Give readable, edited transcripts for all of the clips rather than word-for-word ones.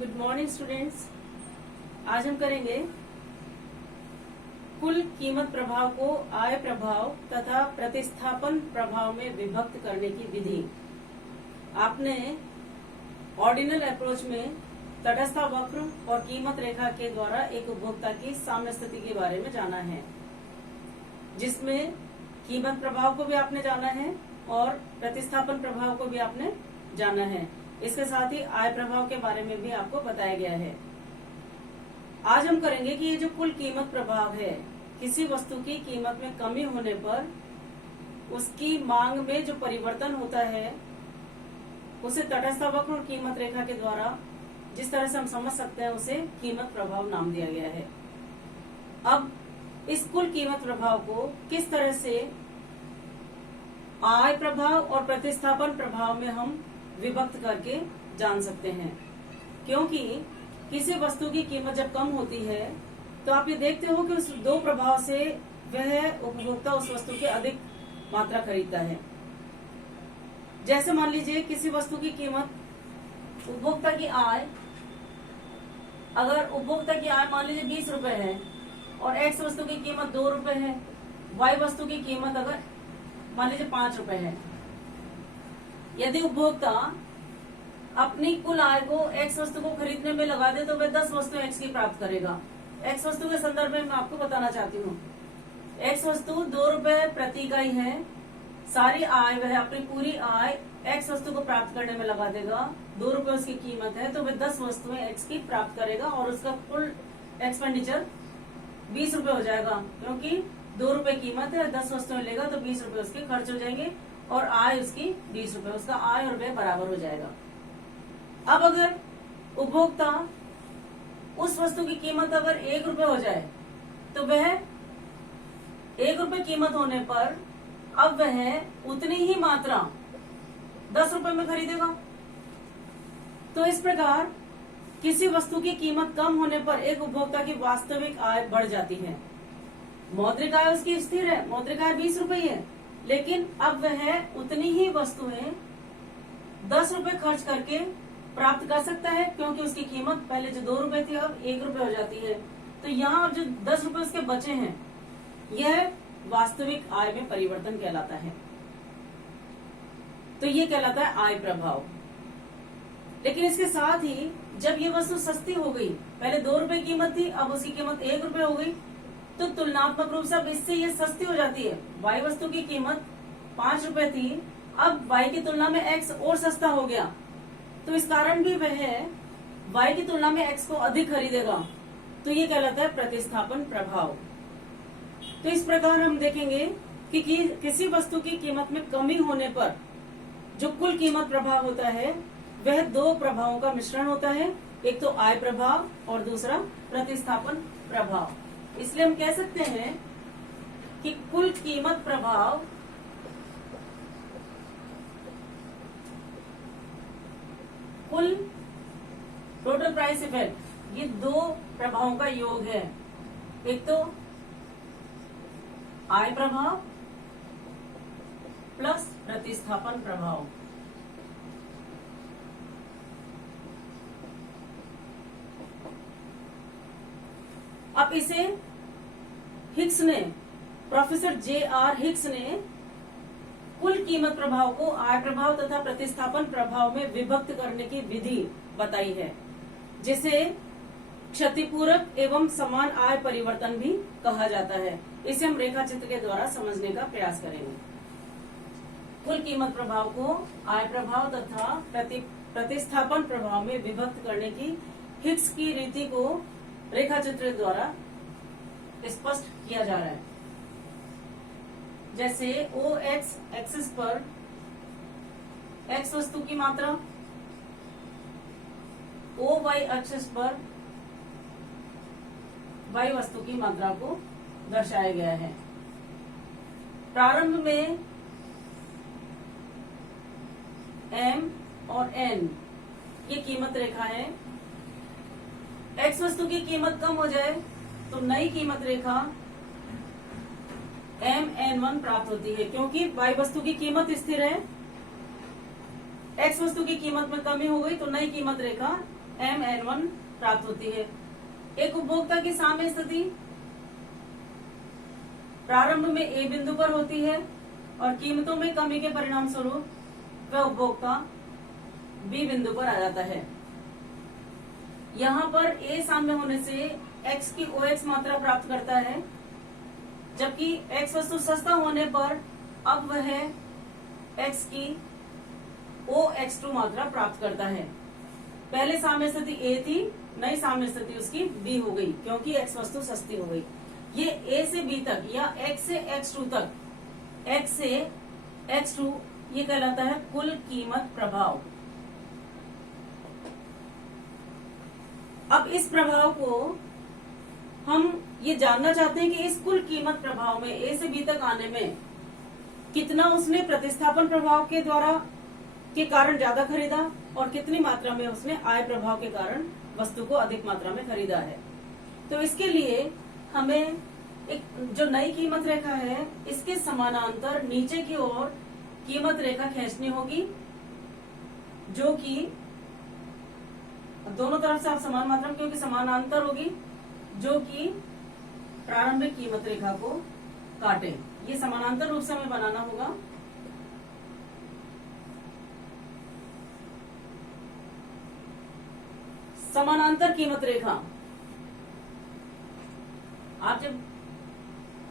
Good morning students. आज हम करेंगे कुल कीमत प्रभाव को आय प्रभाव तथा प्रतिस्थापन प्रभाव में विभक्त करने की विधि। आपने ऑर्डिनल अप्रोच में तटस्थ वक्र और कीमत रेखा के द्वारा एक उपभोक्ता की साम्य स्थिति के बारे में जाना है, जिसमें कीमत प्रभाव को भी आपने जाना है और प्रतिस्थापन प्रभाव को भी आपने जाना है। इसके साथ ही आय प्रभाव के बारे में भी आपको बताया गया है। आज हम करेंगे कि ये जो कुल कीमत प्रभाव है, किसी वस्तु की कीमत में कमी होने पर उसकी मांग में जो परिवर्तन होता है उसे तटस्थ वक्र और कीमत रेखा के द्वारा जिस तरह से हम समझ सकते हैं उसे कीमत प्रभाव नाम दिया गया है। अब इस कुल कीमत प्रभाव को किस तरह से आय प्रभाव और प्रतिस्थापन प्रभाव में हम विभक्त करके जान सकते हैं, क्योंकि किसी वस्तु की कीमत जब कम होती है तो आप ये देखते हो कि उस दो प्रभाव से वह उपभोक्ता उस वस्तु की अधिक मात्रा खरीदता है। जैसे मान लीजिए किसी वस्तु की कीमत, उपभोक्ता की आय, अगर उपभोक्ता की आय मान लीजिए 20 रुपए है और एक्स वस्तु की कीमत 2 रुपए है, वाई वस्तु की कीमत अगर मान लीजिए 5 रुपए है। यदि उपभोक्ता अपनी कुल आय को एक्स वस्तु को खरीदने में लगा दे तो वह 10 वस्तु एक्स की प्राप्त करेगा। एक्स वस्तु के संदर्भ में मैं आपको बताना चाहती हूँ, एक्स वस्तु 2 रुपए प्रति इकाई है। सारी आय वह अपनी पूरी आय एक्स वस्तु को प्राप्त करने में लगा देगा। 2 रुपए उसकी कीमत है तो वह 10 वस्तुएं एक्स की प्राप्त करेगा और उसका कुल एक्सपेंडिचर 20 रुपए हो जाएगा, क्योंकि 2 रुपए कीमत है, 10 वस्तुएं लेगा तो 20 रुपए उसके खर्च हो जाएंगे और आय उसकी 20 रुपए, उसका आय और व्यय बराबर हो जाएगा। अब अगर उपभोक्ता उस वस्तु की कीमत अगर 1 रुपए हो जाए तो वह 1 रुपए कीमत होने पर अब वह उतनी ही मात्रा 10 रुपए में खरीदेगा। तो इस प्रकार किसी वस्तु की कीमत कम होने पर एक उपभोक्ता की वास्तविक आय बढ़ जाती है। मौद्रिक आय उसकी स्थिर है, मौद्रिक आय 20 रुपए है, लेकिन अब वह उतनी ही वस्तुएं 10 रुपए खर्च करके प्राप्त कर सकता है, क्योंकि उसकी कीमत पहले जो 2 रुपए थी अब 1 रुपए हो जाती है। तो यहाँ अब जो 10 रुपए उसके बचे हैं, यह वास्तविक आय में परिवर्तन कहलाता है। तो ये कहलाता है आय प्रभाव। लेकिन इसके साथ ही जब ये वस्तु सस्ती हो गई, पहले 2 रुपए कीमत थी, अब उसकी कीमत 1 रुपए हो गई, तो तुलनात्मक रूप से अब इससे ये सस्ती हो जाती है। वाई वस्तु की कीमत 5 रुपए थी, अब वाई की तुलना में एक्स और सस्ता हो गया, तो इस कारण भी वह वाई की तुलना में एक्स को अधिक खरीदेगा। तो ये कहलाता है प्रतिस्थापन प्रभाव। तो इस प्रकार हम देखेंगे कि किसी वस्तु की कीमत में कमी होने पर जो कुल कीमत प्रभाव होता है वह 2 प्रभावों का मिश्रण होता है, एक तो आय प्रभाव और दूसरा प्रतिस्थापन प्रभाव। इसलिए हम कह सकते हैं कि कुल कीमत प्रभाव कुल टोटल प्राइस इफेक्ट, ये 2 प्रभावों का योग है, एक तो आय प्रभाव प्लस प्रतिस्थापन प्रभाव। अब इसे हिक्स ने, प्रोफेसर J.R. हिक्स ने कुल कीमत प्रभाव को आय प्रभाव तथा प्रतिस्थापन प्रभाव में विभक्त करने की विधि बताई है, जिसे क्षतिपूरक एवं समान आय परिवर्तन भी कहा जाता है। इसे हम रेखा चित्र के द्वारा समझने का प्रयास करेंगे। कुल कीमत प्रभाव को आय प्रभाव तथा प्रतिस्थापन प्रभाव में विभक्त करने की हिक्स की रीति को रेखा चित्र द्वारा स्पष्ट किया जा रहा है। जैसे ओ एक्स एक्सिस पर एक्स वस्तु की मात्रा, ओ वाई एक्सिस पर वाई वस्तु की मात्रा को दर्शाया गया है। प्रारंभ में एम और एन ये कीमत रेखा है। एक्स वस्तु की कीमत कम हो जाए तो नई कीमत रेखा MN1 प्राप्त होती है, क्योंकि वाई वस्तु की कीमत स्थिर है, एक्स वस्तु की कीमत में कमी हो गई तो नई कीमत रेखा MN1 प्राप्त होती है। एक उपभोक्ता की साम्य स्थिति प्रारंभ में A बिंदु पर होती है और कीमतों में कमी के परिणाम स्वरूप वह उपभोक्ता B बिंदु पर आ जाता है। यहाँ पर A साम्य होने से X की OX मात्रा प्राप्त करता है, जबकि X वस्तु सस्ता होने पर अब वह X की OX2 मात्रा प्राप्त करता है। पहले साम्य स्थिति A थी, नई साम्य स्थिति उसकी B हो गई क्योंकि X वस्तु सस्ती हो गई। ये A से B तक या X से X2 तक, X से X2 ये कहलाता है कुल कीमत प्रभाव। अब इस प्रभाव को हम ये जानना चाहते हैं कि इस कुल कीमत प्रभाव में A से B तक आने में कितना उसने प्रतिस्थापन प्रभाव के द्वारा के कारण ज्यादा खरीदा और कितनी मात्रा में उसने आय प्रभाव के कारण वस्तु को अधिक मात्रा में खरीदा है। तो इसके लिए हमें एक जो नई कीमत रेखा है इसके समानांतर नीचे की ओर कीमत रेखा खींचनी होगी, जो कि दोनों तरफ से आप समान मात्रा में, क्योंकि समानांतर होगी, जो कि प्रारंभिक कीमत रेखा को काटे। ये समानांतर रूप से हमें बनाना होगा। समानांतर कीमत रेखा आप जब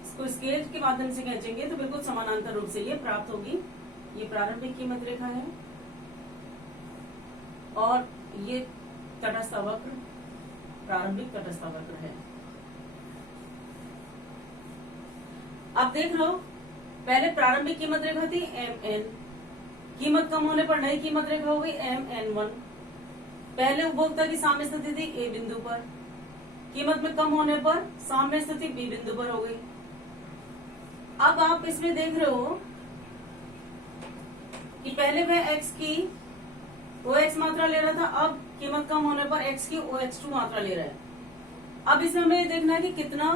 इसको स्केल के माध्यम से खींचेंगे तो बिल्कुल समानांतर रूप से ये प्राप्त होगी। ये प्रारंभिक कीमत रेखा है और ये तटस्थ वक्र प्रारंभिक तटस्थ वक्र है। आप देख लो, पहले प्रारंभिक कीमत रेखा थी MN, कीमत कम होने पर नई कीमत रेखा हो गई MN1। पहले उपभोक्ता की साम्य स्थिति थी A बिंदु पर, कीमत में कम होने पर साम्य स्थिति B बिंदु पर हो गई। अब आप इसमें देख रहे हो कि पहले वह X की OX मात्रा ले रहा था, अब कीमत कम होने पर X की OX2 मात्रा ले रहा है। अब इसमें हमें देखना है कि कितना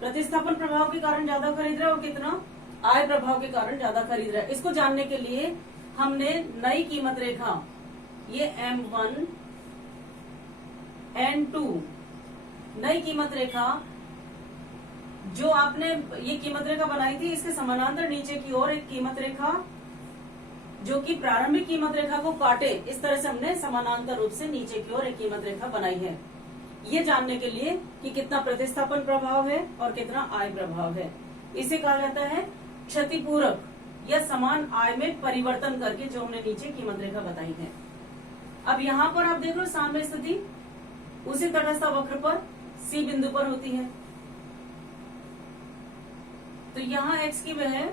प्रतिस्थापन प्रभाव के कारण ज्यादा खरीद रहा है और कितना आय प्रभाव के कारण ज्यादा खरीद रहा है। इसको जानने के लिए हमने नई कीमत रेखा ये M1 N2 नई कीमत रेखा जो आपने ये कीमत रेखा बनाई थी, इसके समानांतर नीचे की ओर एक कीमत रेखा जो कि प्रारंभिक कीमत रेखा को काटे, इस तरह से हमने समानांतर रूप से नीचे की ओर एक कीमत रेखा बनाई है, ये जानने के लिए कि कितना प्रतिस्थापन प्रभाव है और कितना आय प्रभाव है। इसे कहा जाता है क्षतिपूरक या समान आय में परिवर्तन करके, जो हमने नीचे कीमत रेखा बताई है। अब यहाँ पर आप देख लो साम्य स्थिति उसी तटस्थ वक्र पर C बिंदु पर होती है। तो यहाँ X की वह है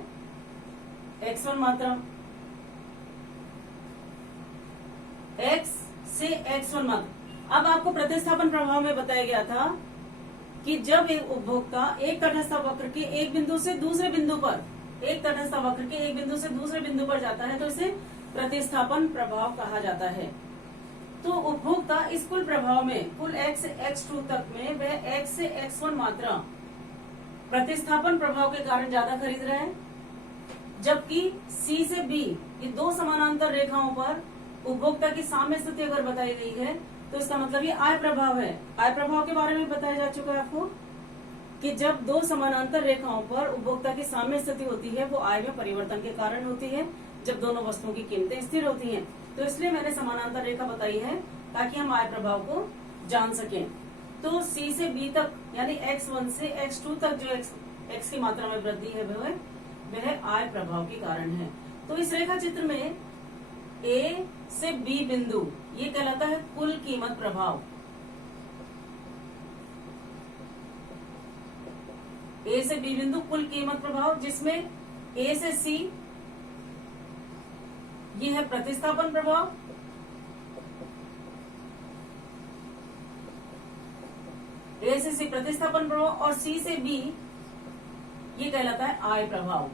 X1 मात्रा, X से X1 मात्रा। अब आपको प्रतिस्थापन प्रभाव में बताया गया था कि जब एक उपभोक्ता एक तटस्थ वक्र के एक बिंदु से दूसरे बिंदु पर, एक तटस्थ वक्र के एक बिंदु से दूसरे बिंदु पर जाता है तो इसे प्रतिस्थापन प्रभाव कहा जाता है। तो उपभोक्ता इस कुल प्रभाव में, कुल X से X2 तक में वह X से X1 मात्रा प्रतिस्थापन प्रभाव के कारण ज्यादा खरीद रहा है, जबकि C से B ये दो समानांतर रेखाओं पर उपभोक्ता की साम्य स्थिति अगर बताई गई है तो इसका मतलब ये आय प्रभाव है। आय प्रभाव के बारे में बताया जा चुका है आपको कि जब दो समानांतर रेखाओं पर उपभोक्ता की साम्य स्थिति होती है वो आय में परिवर्तन के कारण होती है, जब दोनों वस्तुओं की कीमतें स्थिर होती हैं। तो इसलिए मैंने समानांतर रेखा बताई है ताकि हम आय प्रभाव को जान सकें। तो C से B तक यानी X1 से X2 तक जो X की मात्रा में वृद्धि है वह आय प्रभाव के कारण है। तो इस रेखा चित्र में A से B बिंदु ये कहलाता है कुल कीमत प्रभाव। A से B बिंदु कुल कीमत प्रभाव, जिसमें A से C ये है प्रतिस्थापन प्रभाव, A से C प्रतिस्थापन प्रभाव और C से B ये कहलाता है आय प्रभाव।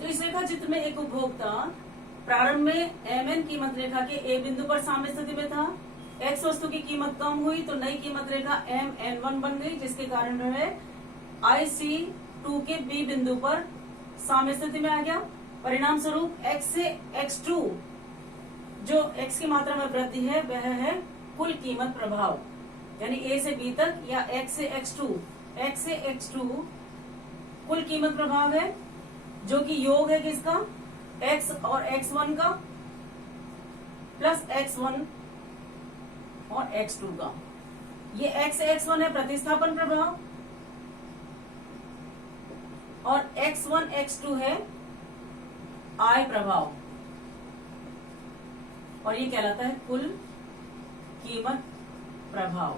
तो इस रेखा चित्र में एक उपभोक्ता प्रारंभ में MN कीमत रेखा के A बिंदु पर साम्य स्थिति में था। X वस्तु की कीमत कम हुई तो नई कीमत रेखा MN1 बन गई, जिसके कारण वह IC2 के B बिंदु पर साम्य स्थिति में आ गया। परिणाम स्वरूप X से X2 जो x की मात्रा में वृद्धि है वह है कुल कीमत प्रभाव, यानी a से b तक या x से x2 कुल कीमत प्रभाव है, जो कि योग है किसका, x और x1 का प्लस x1 और x2 का। ये x से x1 है प्रतिस्थापन प्रभाव और x1 x2 है आय प्रभाव, और ये कहलाता है कुल कीमत प्रभाव।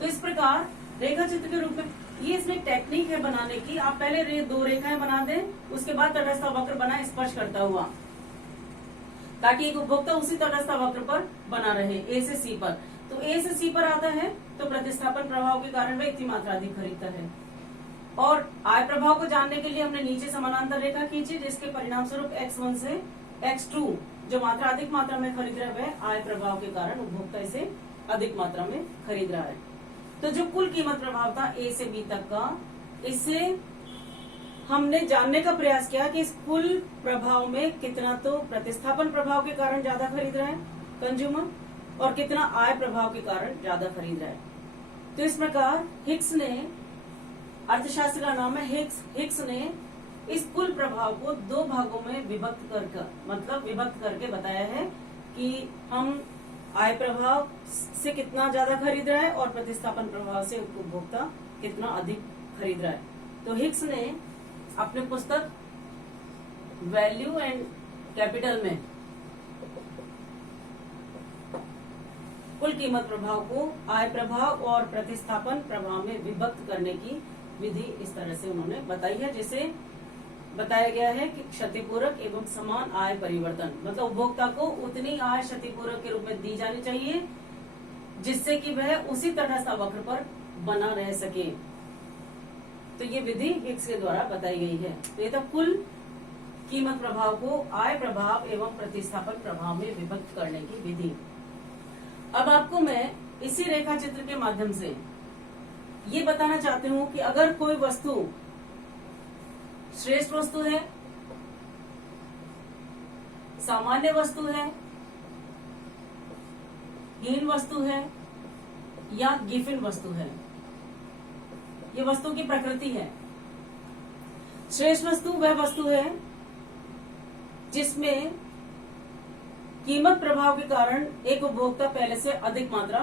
तो इस प्रकार रेखा चित्र के रूप में, ये इसमें टेक्निक है बनाने की। आप पहले दो रेखाएं बना दें, उसके बाद तटस्थ वक्र बनाए स्पर्श करता हुआ, ताकि एक उपभोक्ता उसी तटस्थ वक्र पर बना रहे ए से सी पर। तो ए से सी पर आता है तो प्रतिस्थापन प्रभाव के कारण वह इतनी मात्रा अधिक खरीदता है। और आय प्रभाव को जानने के लिए हमने नीचे समानांतर रेखा खींची, जिसके परिणाम स्वरूप x1 से x2 जो मात्रा अधिक मात्रा में खरीद रहा है वह आय प्रभाव के कारण उपभोक्ता इसे अधिक मात्रा में खरीद रहा है। तो जो कुल कीमत प्रभाव था ए से बी तक का, इससे हमने जानने का प्रयास किया कि इस कुल प्रभाव में कितना तो प्रतिस्थापन प्रभाव के कारण ज्यादा खरीद रहा है कंज्यूमर, और कितना आय प्रभाव के कारण ज्यादा खरीद रहा है। तो इस प्रकार हिक्स ने, अर्थशास्त्र का नाम है हिक्स ने इस कुल प्रभाव को दो भागों में विभक्त करके बताया है कि हम आय प्रभाव से कितना ज्यादा खरीद रहा है और प्रतिस्थापन प्रभाव से उपभोक्ता कितना अधिक खरीद रहा है। तो हिक्स ने अपने पुस्तक वैल्यू एंड कैपिटल में कुल कीमत प्रभाव को आय प्रभाव और प्रतिस्थापन प्रभाव में विभक्त करने की विधि इस तरह से उन्होंने बताई है, जिसे बताया गया है कि क्षतिपूरक एवं समान आय परिवर्तन, मतलब उपभोक्ता को उतनी आय क्षतिपूरक के रूप में दी जानी चाहिए जिससे कि वह उसी तटस्थ वक्र पर बना रह सके। तो ये विधि हिक्स के द्वारा बताई गई है। तो ये था कुल कीमत प्रभाव को आय प्रभाव एवं प्रतिस्थापन प्रभाव में विभक्त करने की विधि। अब आपको मैं इसी रेखा चित्र के माध्यम से ये बताना चाहती हूँ कि अगर कोई वस्तु श्रेष्ठ वस्तु है, सामान्य वस्तु है, हीन वस्तु है या गिफिन वस्तु है, ये वस्तु की प्रकृति है। श्रेष्ठ वस्तु वह वस्तु है जिसमें कीमत प्रभाव के कारण एक उपभोक्ता पहले से अधिक मात्रा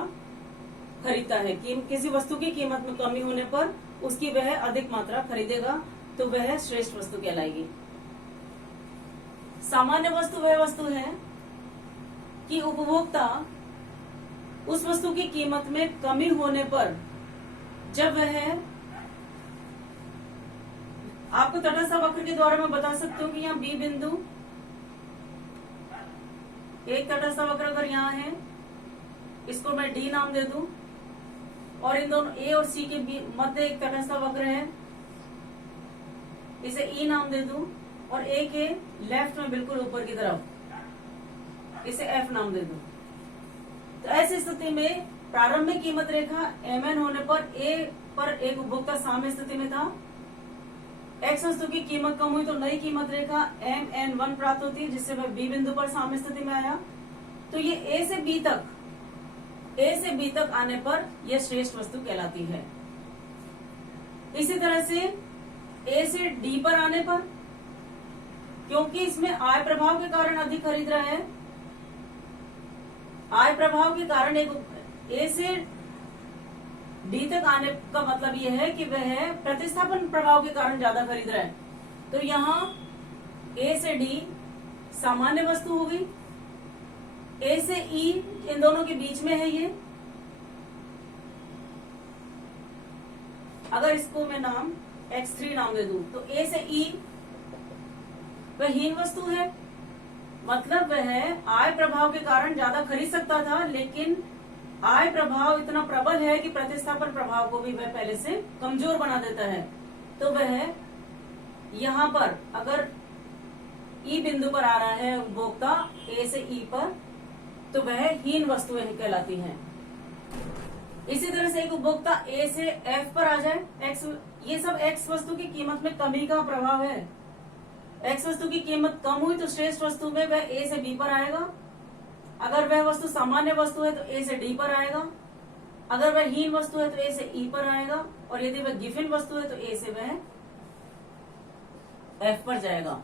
खरीदता है। किसी वस्तु की कीमत में कमी होने पर उसकी वह अधिक मात्रा खरीदेगा, तो वह श्रेष्ठ वस्तु कहलाएगी। सामान्य वस्तु वह वस्तु है कि उपभोक्ता उस वस्तु की कीमत में कमी होने पर जब वह, आपको तटस्थ वक्र के द्वारा मैं बता सकती हूँ कि यहाँ बी बिंदु, एक तटस्थ वक्र अगर यहाँ है, इसको मैं डी नाम दे दूं, और इन दोनों ए और सी के मध्य एक तटस्थ वक्र है, इसे ई नाम दे दूं, और ए के लेफ्ट में बिल्कुल ऊपर की तरफ इसे एफ नाम दे दूं। तो ऐसी स्थिति में प्रारंभिक कीमत रेखा mn होने पर ए पर एक उपभोक्ता साम्य स्थिति में था। एक्स वस्तु की कीमत कम हुई तो नई कीमत रेखा mn1 प्राप्त होती है, जिससे वह बी बिंदु पर साम्य स्थिति में आया। तो ये ए से बी तक आने पर यह श्रेष्ठ वस्तु कहलाती है। इसी तरह से ए से डी पर आने पर, क्योंकि इसमें आय प्रभाव के कारण अधिक खरीद रहा है, आय प्रभाव के कारण एक ए से डी तक आने का मतलब यह है कि वह प्रतिस्थापन प्रभाव के कारण ज्यादा खरीद रहा है। तो यहाँ ए से डी सामान्य वस्तु हो गई, ए से ई इन दोनों के बीच में है ये। अगर इसको मैं नाम x3 नाम दे दूं, तो ए से ई वह हीन वस्तु है, मतलब वह आय प्रभाव के कारण ज्यादा खरीद सकता था, लेकिन आय प्रभाव इतना प्रबल है कि प्रतिस्थापन प्रभाव को भी वह पहले से कमजोर बना देता है। तो वह यहाँ पर अगर ई बिंदु पर आ रहा है उपभोक्ता ए से ई पर, तो वह हीन वस्तुएं कहलाती हैं। इसी तरह से एक उपभोक्ता ए से एफ पर आ जाए, एक्स, ये सब एक्स वस्तु की कीमत में कमी का प्रभाव है। एक्स वस्तु की कीमत कम हुई तो श्रेष्ठ वस्तु में वह ए से बी पर आएगा, अगर वह वस्तु सामान्य वस्तु है तो ए से डी पर आएगा, अगर वह हीन वस्तु है तो ए से ई पर आएगा, और यदि वह गिफिन वस्तु है तो ए से वह एफ पर जाएगा।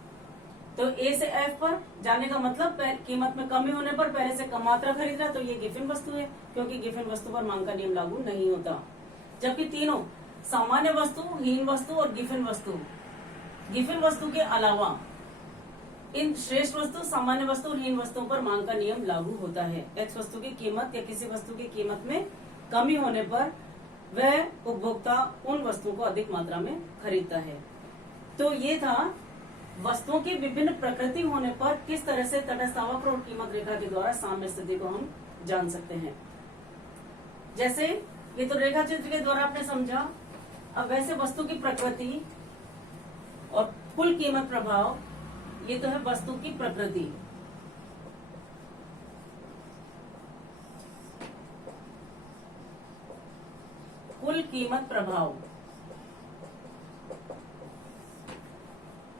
तो ए से एफ पर जाने का मतलब कीमत में कमी होने पर पहले से कम मात्रा खरीद रहा, तो ये गिफिन वस्तु है, क्योंकि गिफिन वस्तु पर मांग का नियम लागू नहीं होता। जबकि तीनों सामान्य वस्तु, हीन वस्तु और गिफिन वस्तु के अलावा इन श्रेष्ठ वस्तु, सामान्य वस्तु और हीन वस्तुओं पर मांग का नियम लागू होता है। एक्स वस्तु की कीमत या किसी वस्तु की कीमत में कमी होने पर वह उपभोक्ता उन वस्तुओं को अधिक मात्रा में खरीदता है। तो ये था वस्तुओं की विभिन्न प्रकृति होने पर किस तरह से तटस्थ आवक और कीमत रेखा के द्वारा साम्य स्थिति को हम जान सकते हैं। जैसे ये तो रेखा चित्र के द्वारा आपने समझा। अब वैसे वस्तु की प्रकृति और कुल कीमत प्रभाव, ये तो है वस्तु की प्रकृति। कुल कीमत प्रभाव,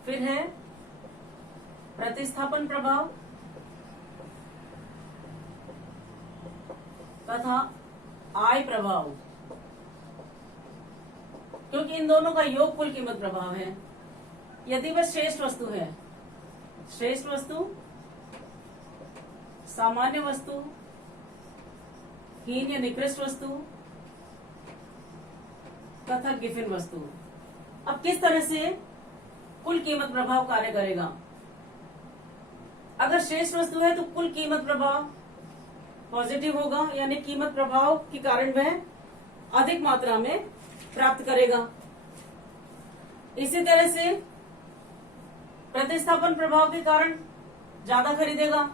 फिर है प्रतिस्थापन प्रभाव तथा आय प्रभाव, क्योंकि इन दोनों का योग कुल कीमत प्रभाव है। यदि वह श्रेष्ठ वस्तु है, श्रेष्ठ वस्तु, सामान्य वस्तु, हीन या निकृष्ट वस्तु तथा गिफिन वस्तु। अब किस तरह से कुल कीमत प्रभाव कार्य करेगा? अगर श्रेष्ठ वस्तु है तो कुल कीमत प्रभाव पॉजिटिव होगा, यानी कीमत प्रभाव के कारण वह अधिक मात्रा में प्राप्त करेगा। इसी तरह से प्रतिस्थापन प्रभाव के कारण ज्यादा खरीदेगा।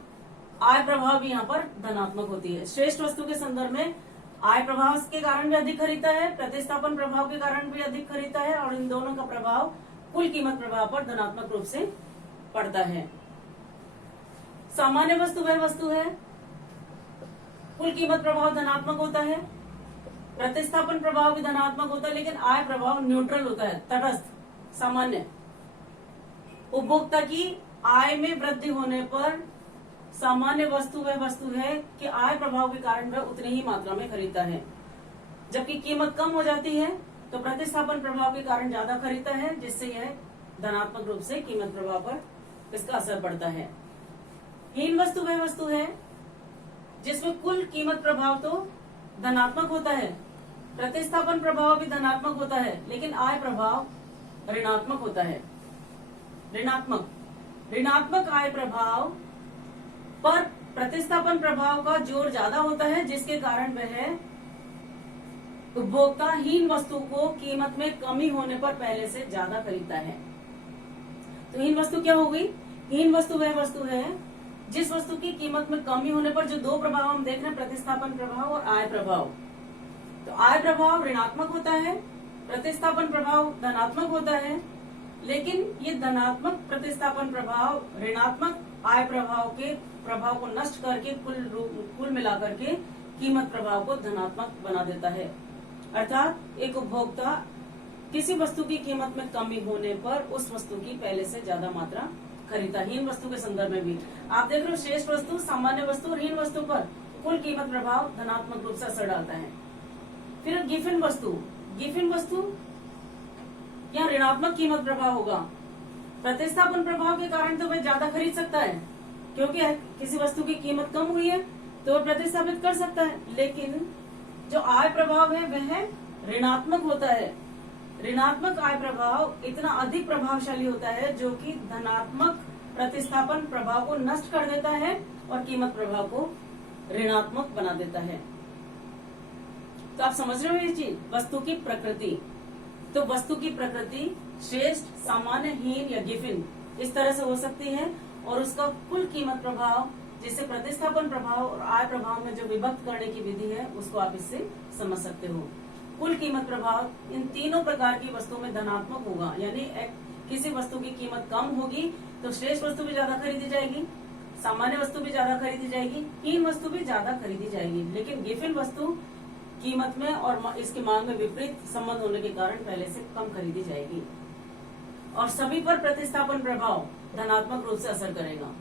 आय प्रभाव भी यहाँ पर धनात्मक होती है। श्रेष्ठ वस्तु के संदर्भ में आय प्रभाव के कारण भी अधिक खरीदता है, प्रतिस्थापन प्रभाव के कारण भी अधिक खरीदता है, और इन दोनों का प्रभाव कुल कीमत प्रभाव पर धनात्मक रूप से पड़ता है। सामान्य वस्तु वह वस्तु है, कुल कीमत प्रभाव धनात्मक होता है, प्रतिस्थापन प्रभाव भी धनात्मक होता है, लेकिन आय प्रभाव न्यूट्रल होता है, तटस्थ, सामान्य। उपभोक्ता की आय में वृद्धि होने पर सामान्य वस्तु वह वस्तु है कि आय प्रभाव के कारण वह उतनी ही मात्रा में खरीदता है। जबकि कीमत कम हो जाती है तो प्रतिस्थापन प्रभाव के कारण ज्यादा खरीदता है, जिससे यह धनात्मक रूप से कीमत प्रभाव पर इसका असर पड़ता है। हीन वस्तु वह वस्तु है जिसमें कुल कीमत प्रभाव तो धनात्मक होता है, प्रतिस्थापन प्रभाव भी धनात्मक होता है, लेकिन आय प्रभाव ऋणात्मक होता है। ऋणात्मक आय प्रभाव पर प्रतिस्थापन प्रभाव का जोर ज्यादा होता है, जिसके कारण वह उपभोक्ता हीन वस्तु को कीमत में कमी होने पर पहले से ज्यादा खरीदता है। तो हीन वस्तु क्या हो गई? हीन वस्तु वह वस्तु है जिस वस्तु की कीमत में कमी होने पर जो दो प्रभाव हम देख रहे हैं, प्रतिस्थापन प्रभाव और आय प्रभाव। तो आय प्रभाव ऋणात्मक होता है, प्रतिस्थापन प्रभाव धनात्मक होता है, लेकिन ये धनात्मक प्रतिस्थापन प्रभाव ऋणात्मक आय प्रभाव के प्रभाव को नष्ट करके कुल मिलाकर के कीमत प्रभाव को धनात्मक बना देता है। अर्थात एक उपभोक्ता किसी वस्तु की कीमत में कमी होने पर उस वस्तु की पहले से ज्यादा मात्रा खरीदता। हीन वस्तु के संदर्भ में भी आप देख रहे हो, श्रेष्ठ वस्तु, सामान्य वस्तु और हीन वस्तु पर कुल कीमत प्रभाव धनात्मक रूप से असर डालता है। फिर गिफिन वस्तु यहाँ ऋणात्मक कीमत प्रभाव होगा। प्रतिस्थापन प्रभाव के कारण तो वह ज्यादा खरीद सकता है, क्योंकि किसी वस्तु की कीमत कम हुई है तो वह प्रतिस्थापित कर सकता है, लेकिन जो आय प्रभाव है वह ऋणात्मक होता है। ऋणात्मक आय प्रभाव इतना अधिक प्रभावशाली होता है जो कि धनात्मक प्रतिस्थापन प्रभाव को नष्ट कर देता है और कीमत प्रभाव को ऋणात्मक बना देता है। तो आप समझ रहे हो ये चीज, वस्तु की प्रकृति। तो वस्तु की प्रकृति श्रेष्ठ, सामान्य, हीन या गिफिन इस तरह से हो सकती है, और उसका कुल कीमत प्रभाव जिसे प्रतिस्थापन प्रभाव और आय प्रभाव में जो विभक्त करने की विधि है उसको आप इससे समझ सकते हो। कुल कीमत प्रभाव इन तीनों प्रकार की वस्तुओं में धनात्मक होगा, यानी किसी वस्तु की कीमत कम होगी तो श्रेष्ठ वस्तु भी ज्यादा खरीदी जाएगी, सामान्य वस्तु भी ज्यादा खरीदी जाएगी, हीन वस्तु भी ज्यादा खरीदी जाएगी, लेकिन गिफिन वस्तु कीमत में और इसकी मांग में विपरीत संबंध होने के कारण पहले से कम खरीदी जाएगी। और सभी पर प्रतिस्थापन प्रभाव धनात्मक रूप से असर करेगा,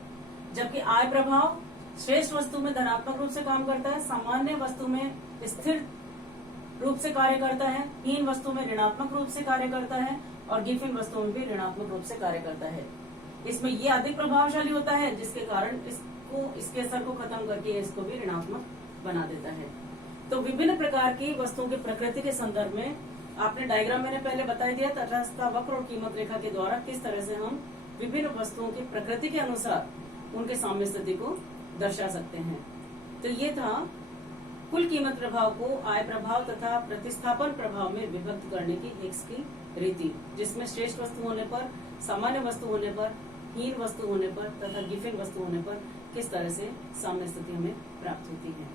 जबकि आय प्रभाव श्रेष्ठ वस्तु में धनात्मक रूप से काम करता है, सामान्य वस्तु में स्थिर रूप से कार्य करता है, हीन वस्तु में ऋणात्मक रूप से कार्य करता है और गिफिन वस्तु में भी ऋणात्मक रूप से कार्य करता है। इसमें ये अधिक प्रभावशाली होता है जिसके कारण इसके असर को खत्म करके इसको भी ऋणात्मक बना देता है। तो विभिन्न प्रकार की वस्तुओं की प्रकृति के संदर्भ में आपने डायग्राम मैंने पहले बता दिया, तटस्थता वक्र और कीमत रेखा के द्वारा किस तरह से हम विभिन्न वस्तुओं की प्रकृति के अनुसार उनके साम्य स्थिति को दर्शा सकते हैं। तो ये था कुल कीमत प्रभाव को आय प्रभाव तथा प्रतिस्थापन प्रभाव में विभक्त करने की हिग्स की रीति, जिसमें श्रेष्ठ वस्तु होने पर, सामान्य वस्तु होने पर, हीन वस्तु होने पर तथा गिफिन वस्तु होने पर किस तरह से साम्य स्थिति हमें प्राप्त होती है।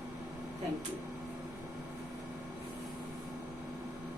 Thank you.